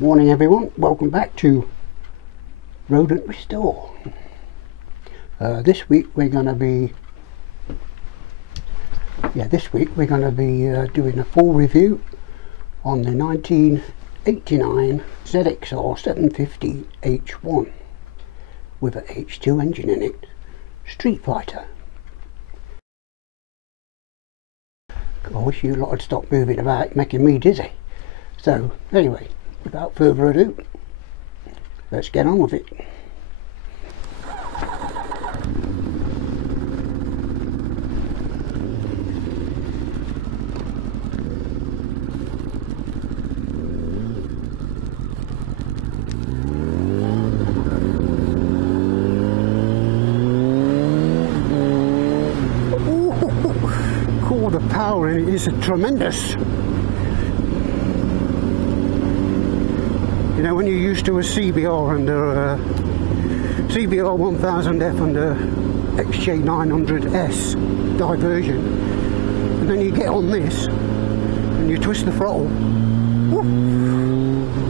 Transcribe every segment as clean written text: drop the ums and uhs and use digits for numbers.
Morning everyone, welcome back to Rodent Restore. This week we're going to be doing a full review on the 1989 ZXR750H1 with a H2 engine in it, Street Fighter. I wish you lot had stopped moving about, making me dizzy. So anyway, without further ado, let's get on with it. Ooh, the power in it is tremendous. You know, when you're used to a CBR under CBR 1000F under XJ900S diversion, and then you get on this and you twist the throttle,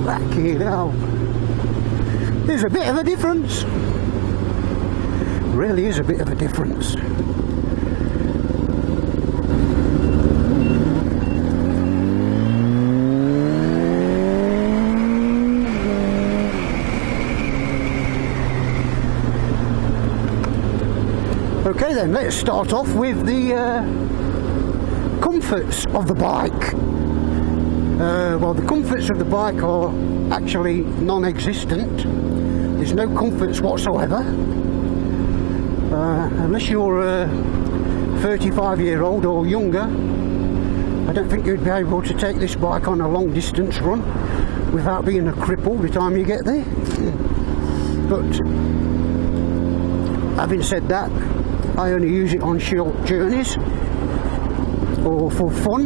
whack it out. There's a bit of a difference. Really is a bit of a difference. Okay then, let's start off with the comforts of the bike. Well, the comforts of the bike are actually non-existent. There's no comforts whatsoever. Unless you're a 35-year-old or younger, I don't think you'd be able to take this bike on a long distance run without being a cripple by the time you get there. But having said that, I only use it on short journeys or for fun,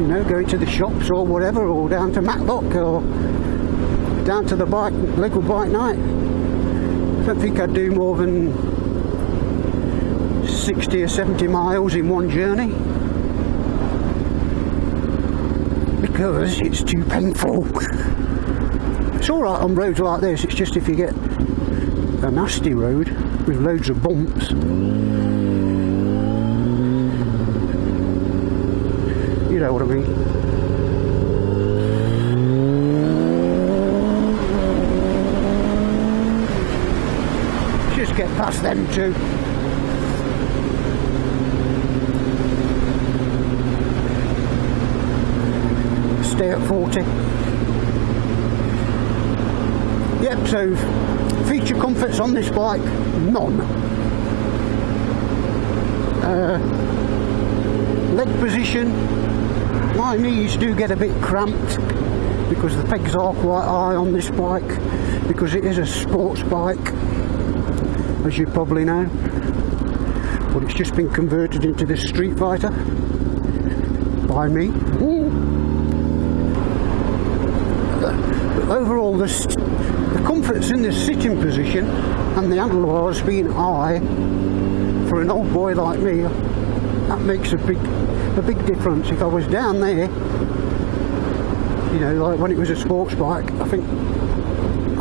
you know, going to the shops or whatever, or down to Matlock or down to the local bike night. I don't think I'd do more than 60 or 70 miles in one journey because it's too painful. It's alright on roads like this, it's just if you get a nasty road with loads of bumps, you know what I mean. Just get past them too. Stay at 40. Yep, so feature comforts on this bike, none. Leg position, my knees do get a bit cramped because the pegs are quite high on this bike because it is a sports bike, as you probably know, but it's just been converted into this Street Fighter by me. But overall, the comforts in the sitting position and the handlebars being high for an old boy like me, that makes a big difference. If I was down there, you know, like when it was a sports bike, I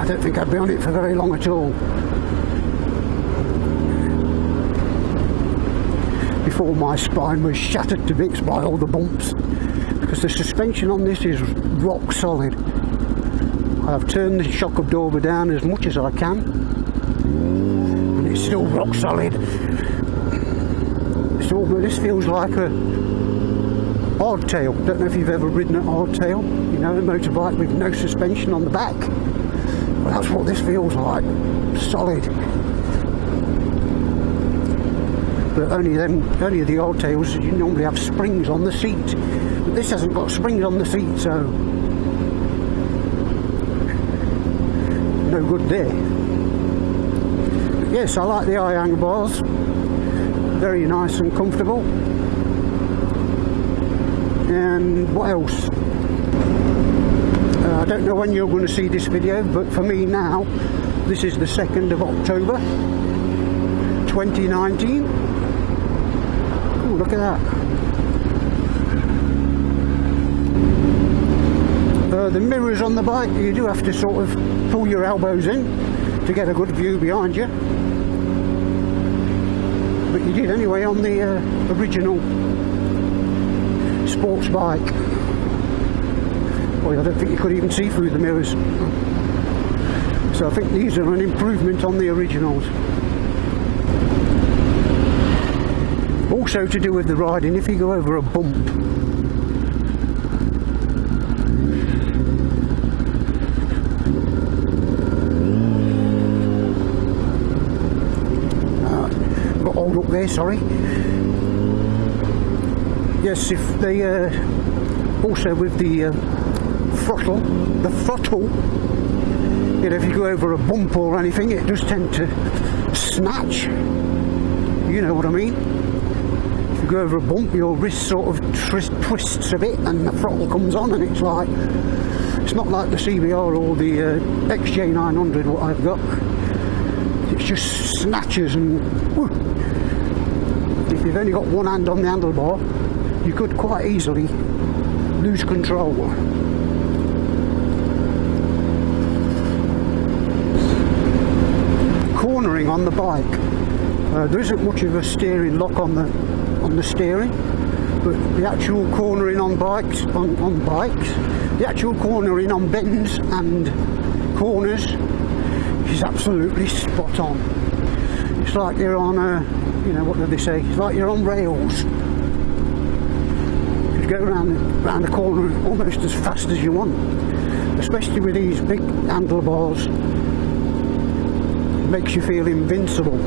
don't think I'd be on it for very long at all. Before my spine was shattered to bits by all the bumps, because the suspension on this is rock solid. I've turned the shock absorber down as much as I can and it's still rock solid. This feels like a hardtail. Don't know if you've ever ridden a hardtail, you know, a motorbike with no suspension on the back. Well, that's what this feels like, solid. But only the hardtails, you normally have springs on the seat, but this hasn't got springs on the seat, so no good there. But yes, I like the high handlebars, very nice and comfortable. And what else? I don't know when you're going to see this video, but for me now, this is the 2nd of October 2019. Oh, look at that. The mirrors on the bike, you do have to sort of pull your elbows in to get a good view behind you. But you did anyway on the original sports bike. Well, I don't think you could even see through the mirrors. So I think these are an improvement on the originals. Also to do with the riding, if you go over a bump, got hold up there, sorry. Yes, if they also with the throttle, you know, if you go over a bump or anything, it does tend to snatch. You know what I mean? If you go over a bump, your wrist sort of twists a bit and the throttle comes on, and it's like, it's not like the CBR or the XJ900 what I've got. It's just snatches and whoo. If you've only got one hand on the handlebar, you could quite easily lose control. Cornering on the bike, there isn't much of a steering lock on the steering, but the actual cornering on bikes, the actual cornering on bends and corners is absolutely spot on. It's like you're on a, you know, what do they say? It's like you're on rails. You could go around the corner almost as fast as you want, especially with these big handlebars. It makes you feel invincible.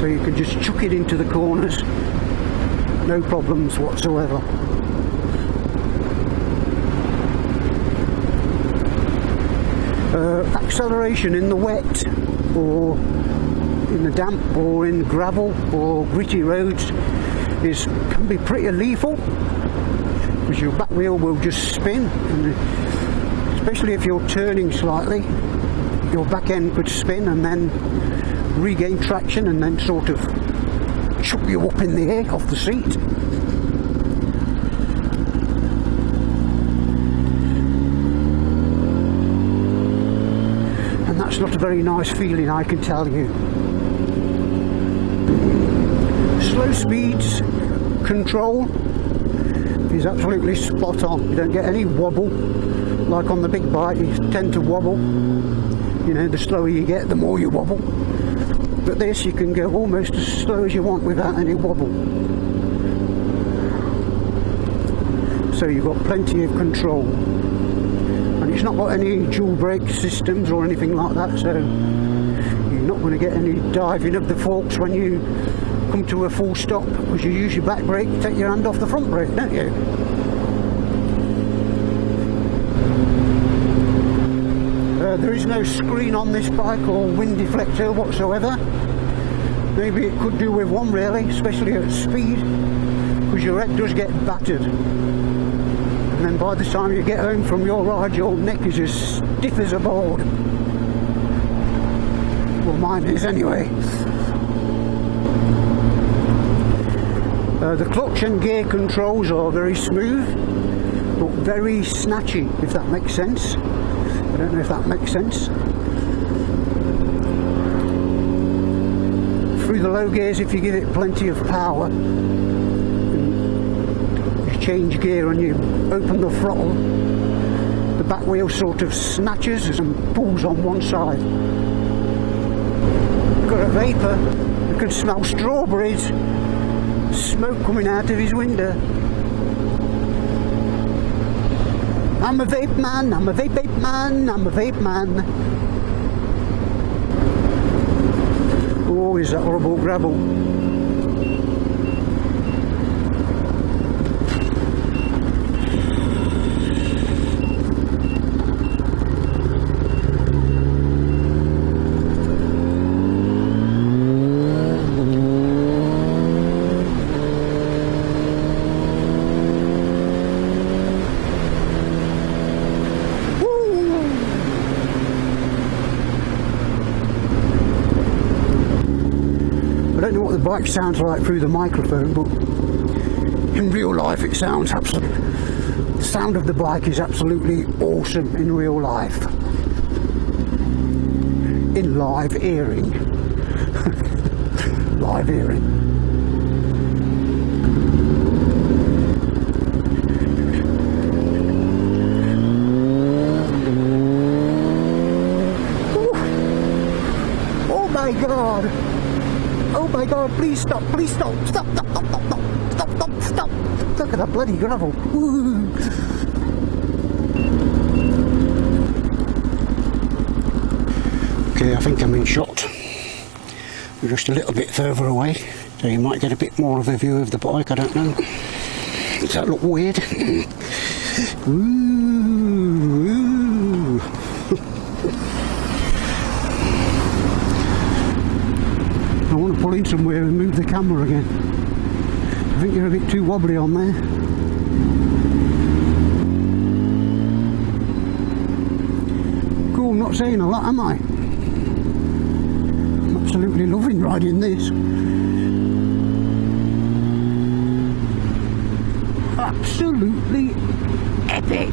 So you can just chuck it into the corners, no problems whatsoever. Acceleration in the wet or in the damp or in gravel or gritty roads can be pretty lethal, because your back wheel will just spin, and especially if you're turning slightly, your back end could spin and then regain traction and then sort of chuck you up in the air off the seat. And that's not a very nice feeling, I can tell you. Slow speeds control is absolutely spot on. You don't get any wobble like on the big bike. You tend to wobble. You know, the slower you get, the more you wobble. But this, you can go almost as slow as you want without any wobble. So you've got plenty of control. And it's not got any dual brake systems or anything like that, so you're not going to get any diving of the forks when you come to a full stop, because you use your back brake, take your hand off the front brake, don't you? There is no screen on this bike or wind deflector whatsoever. Maybe it could do with one, really, especially at speed, because your head does get battered. And then by the time you get home from your ride, your neck is as stiff as a board. Well, mine is anyway. The clutch and gear controls are very smooth, but very snatchy, if that makes sense. I don't know if that makes sense. Through the low gears, if you give it plenty of power, you change gear and you open the throttle, the back wheel sort of snatches and pulls on one side. Got a vapour, you can smell strawberries, smoke coming out of his window. I'm a vape man, I'm a vape man, I'm a vape man. Oh, is that horrible gravel. I don't know what the bike sounds like through the microphone, but In real life it sounds absolutely, the sound of the bike is absolutely awesome in real life. In live hearing. Live hearing. Oh my god! Oh my god, please stop, please stop, stop, stop, stop, stop, stop, stop, stop, stop. Look at that bloody gravel. Woo. Okay, I think I'm in shot. We're just a little bit further away, so you might get a bit more of a view of the bike, I don't know. Does that look weird? Ooh, ooh. I want to pull in somewhere and move the camera again. I think you're a bit too wobbly on there. Cool, I'm not saying a lot, am I? I'm absolutely loving riding this. Absolutely epic.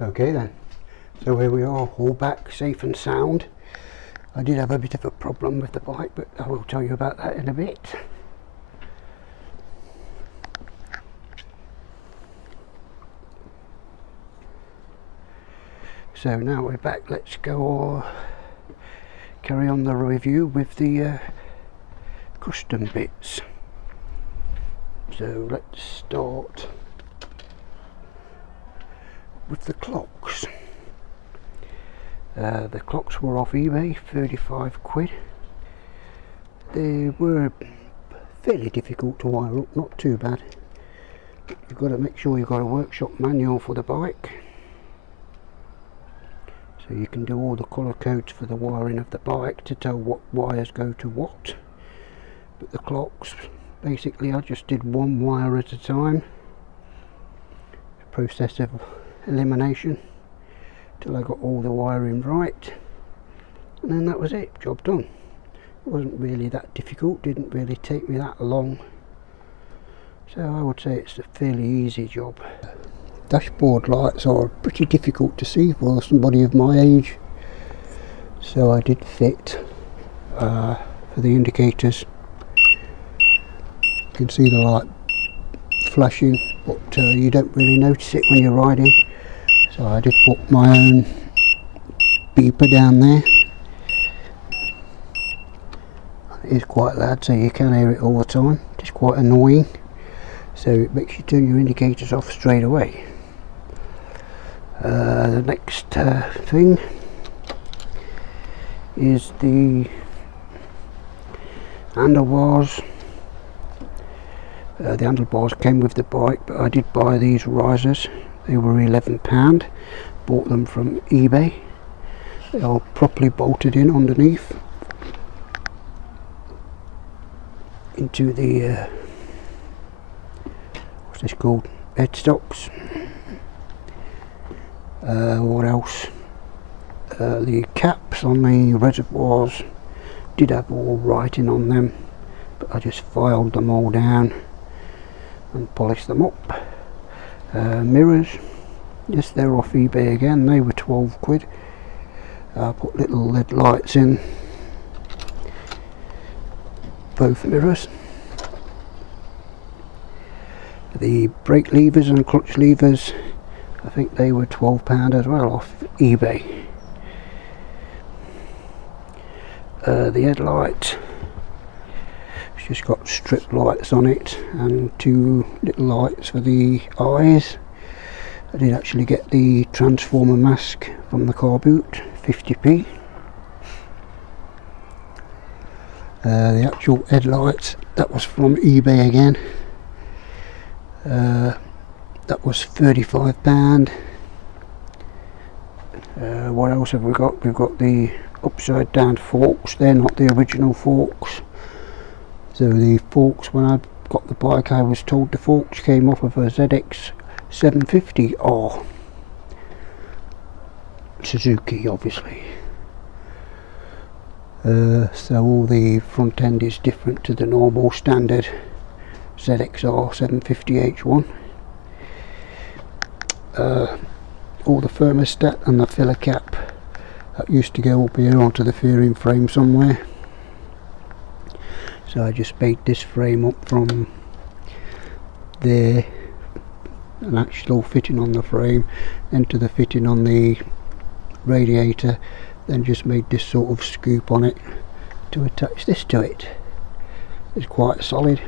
Okay then, so here we are, all back safe and sound. I did have a bit of a problem with the bike, but I will tell you about that in a bit. So now we're back, let's go carry on the review with the custom bits. So let's start with the clocks. The clocks were off eBay, 35 quid. They were fairly difficult to wire up, not too bad. You've got to make sure you've got a workshop manual for the bike, so you can do all the colour codes for the wiring of the bike to tell what wires go to what. But the clocks, basically I just did one wire at a time, a process of elimination till I got all the wiring right, and then that was it, job done. It wasn't really that difficult, didn't really take me that long, so I would say it's a fairly easy job. Dashboard lights are pretty difficult to see for somebody of my age, so I did fit for the indicators. You can see the light flashing, but you don't really notice it when you're riding. So I did put my own beeper down there. It is quite loud, so you can hear it all the time. It's quite annoying, so it makes you turn your indicators off straight away. The next thing is the handlebars. The handlebars came with the bike, but I did buy these risers. They were £11, bought them from eBay. They are properly bolted in underneath into the what's this called, headstocks. What else? The caps on the reservoirs did have all writing on them, but I just filed them all down and polished them up. Mirrors, yes, they're off eBay again, they were 12 quid. I put little LED lights in both mirrors. The brake levers and clutch levers, I think they were £12 as well, off eBay. The headlight, it's just got strip lights on it and two little lights for the eyes. I did actually get the transformer mask from the car boot, 50p. The actual headlights, that was from eBay again. that was £35. What else have we got? We've got the upside down forks. They're not the original forks. So the forks, when I got the bike, I was told the forks came off of a ZX750R Suzuki, obviously. So all the front end is different to the normal standard ZXR750H1. All the thermostat and the filler cap that used to go up here onto the fairing frame somewhere. So I just made this frame up from there, an actual fitting on the frame, into the fitting on the radiator, then just made this sort of scoop on it to attach this to it. It's quite solid,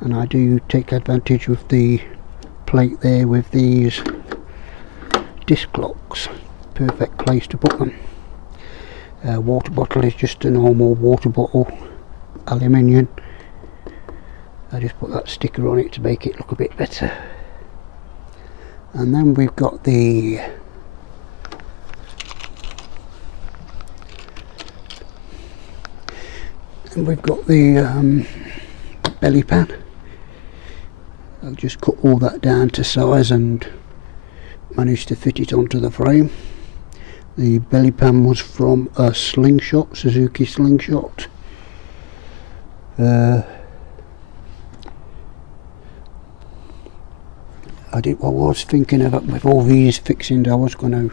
and I do take advantage of the plate there with these disc locks. Perfect place to put them. Water bottle is just a normal water bottle, aluminium. I just put that sticker on it to make it look a bit better. And then we've got the belly pan. I've just cut all that down to size and managed to fit it onto the frame. The belly pan was from a Slingshot, Suzuki Slingshot. I was thinking of, with all these fixings, I was going to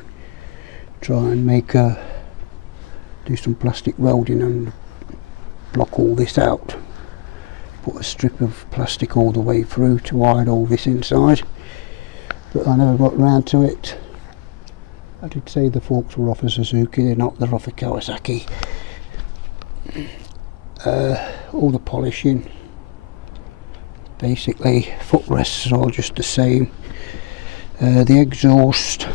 try and do some plastic welding and block all this out. Put a strip of plastic all the way through to hide all this inside, but I never got round to it. I did say the forks were off a Suzuki, they're not, they're off a Kawasaki. All the polishing, basically footrests are all just the same. The exhaust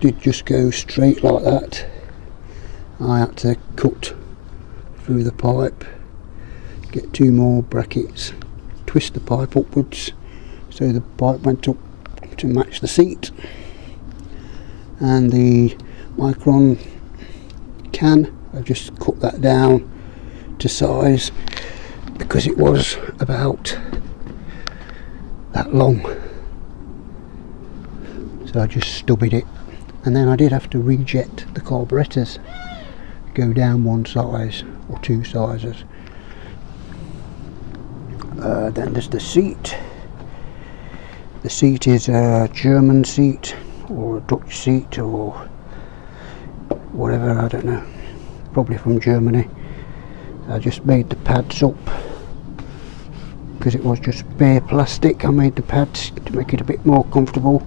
did just go straight like that. I had to cut through the pipe, get two more brackets, twist the pipe upwards so the pipe went up to match the seat. And the micron can, I've just cut that down to size because it was about that long, so I just stubbied it. And then I did have to rejet the carburetors, go down one size or two sizes. Then there's the seat. The seat is a German seat or a Dutch seat or whatever, I don't know, probably from Germany. I just made the pads up because it was just bare plastic. I made the pads to make it a bit more comfortable.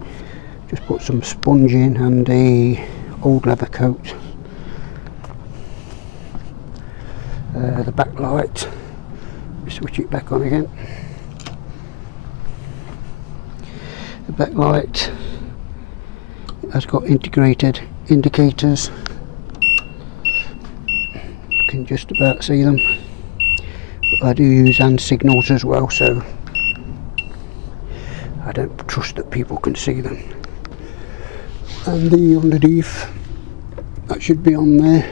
Just put some sponge in and a old leather coat. The backlight, switch it back on again. The backlight has got integrated indicators. You can just about see them, but I do use hand signals as well, so I don't trust that people can see them. And the underneath, that should be on there,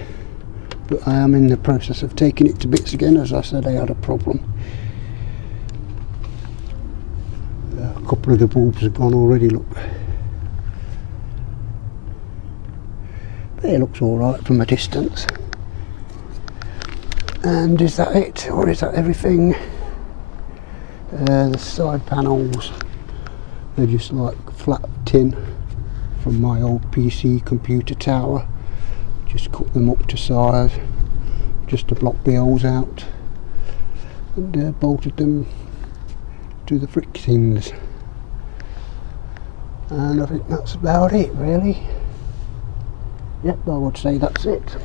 but I am in the process of taking it to bits again. As I said, I had a problem. A couple of the bulbs have gone already, look. It looks alright from a distance. And is that it, or is that everything? The side panels, they're just like flat tin from my old PC computer tower. Just cut them up to size just to block the holes out, and bolted them to the fixings. And I think that's about it, really. Yep, I would say that's it.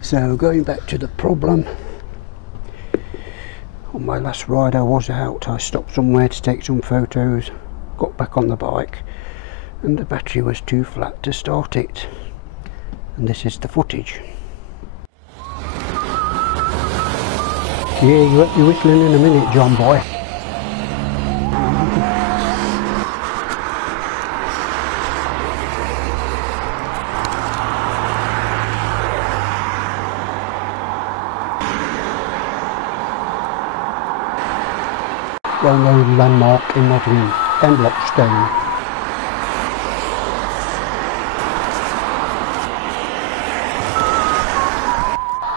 So going back to the problem, on my last ride I was out, I stopped somewhere to take some photos, got back on the bike, and the battery was too flat to start it. And this is the footage. Yeah, you're whistling in a minute, John boy. well-known landmark in Nottingham, Denblock Stone.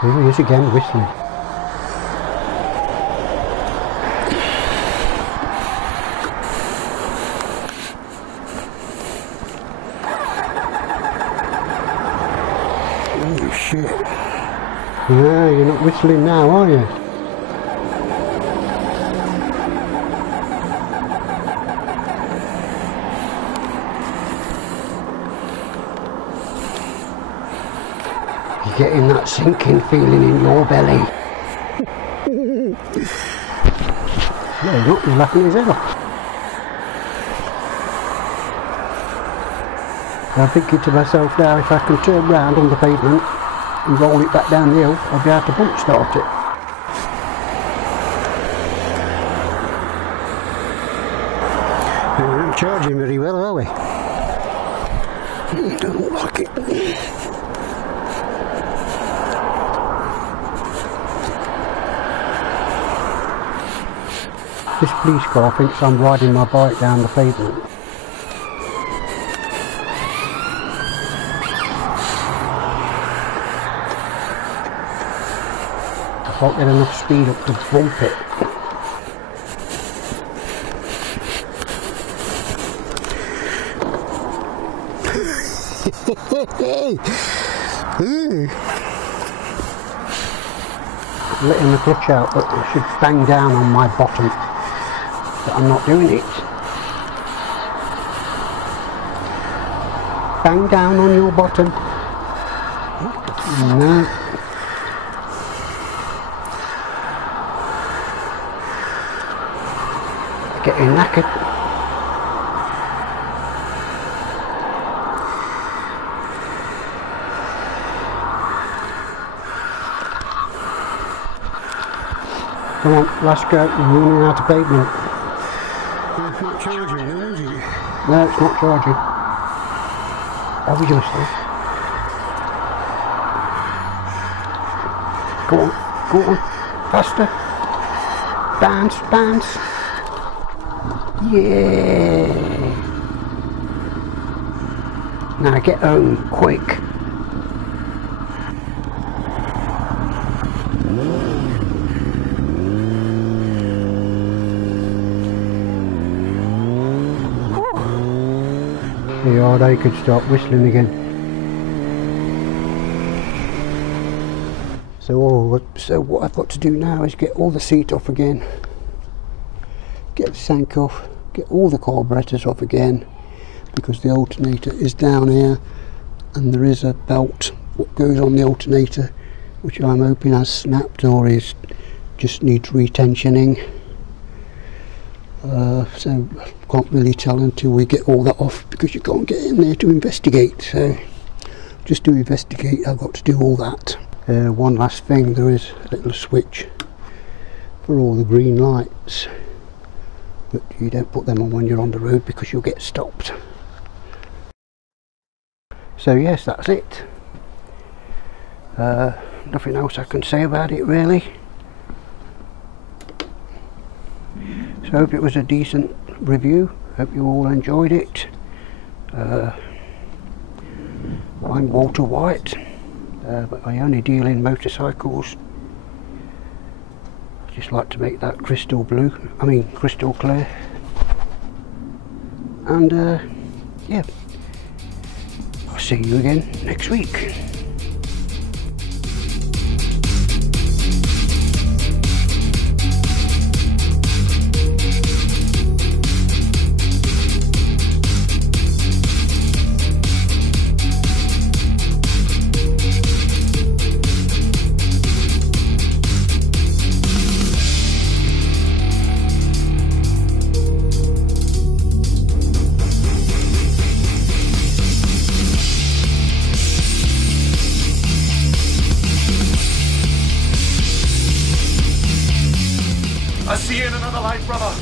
Here he is again, whistling. Holy shit. Yeah, you're not whistling now, are you? You're getting that sinking feeling in your belly. No, you're not, you're laughing his head off. I'm thinking to myself now, if I can turn round on the pavement and roll it back down the hill, I'll be able to bump start it. We're not charging very well, are we? Don't like it. This police car thinks I'm riding my bike down the pavement. I can't get enough speed up to bump it. Letting the clutch out, but it should bang down on my bottom. But I'm not doing it. Bang down on your bottom. No. Getting knackered. Come on, last go, you're running out of pavement. It's not charging, is it? No, it's not charging. Obviously. Go on, faster. Bounce, bounce. Yeah. Now get home, quick. Yeah, they could start whistling again. So what I've got to do now is get all the seat off again, get the tank off, get all the carburetors off again, because the alternator is down here and there is a belt what goes on the alternator which I'm hoping has snapped or is just needs retensioning. So can't really tell until we get all that off, because you can't get in there to investigate. So just to investigate I've got to do all that. One last thing, there is a little switch for all the green lights, but you don't put them on when you're on the road because you'll get stopped. So yes, that's it. Nothing else I can say about it really. So I hope it was a decent review. Hope you all enjoyed it. I'm Walter White, but I only deal in motorcycles. I just like to make that crystal clear. And yeah, I'll see you again next week. I'll see you in another life, brother.